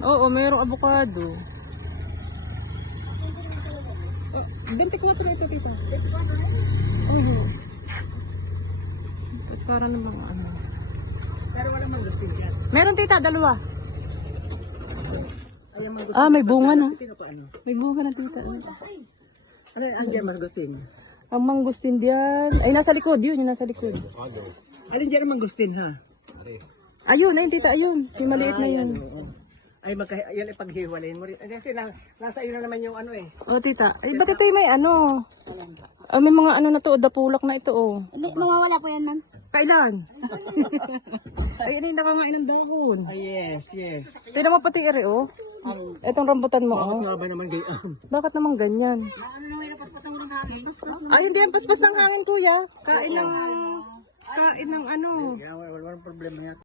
Oo, mayroong avocado. 24 ito, tita. Oo. Para naman ano. Pero wala mangustin dyan. Meron tita, dalawa. Ay, ang mangustin. Ah, may bunga na. Pino ko ano? May bunga na tita. Ano yung andyan mangustin? Ang mangustin diyan. Ay, nasa likod. Yun, yung nasa likod. Alin dyan ang mangustin ha? Ayun, ayun tita, ayun. Yung maliit na yun. Ay, yan ay paghiwalayin mo rin. Kasi nasa iyo na naman yung ano eh. Oh, tita. Ay, ba't ito yung may ano? Ah, may mga ano na to, dapulak na ito, oh. Hindi, mawawala po yan, ma'am. Kailan? Ay, hindi nakangain ng dahon. Ay, yes, yes. Tignan mo pati ere, oh. Etong rambutan mo, oh. Bakit nga ba naman gayaan? Bakit naman ganyan? Ano nang inapas-pas ng hangin? Ay, hindi yan paspas ng hangin, kuya. Kain ng ano. Wala problema yan.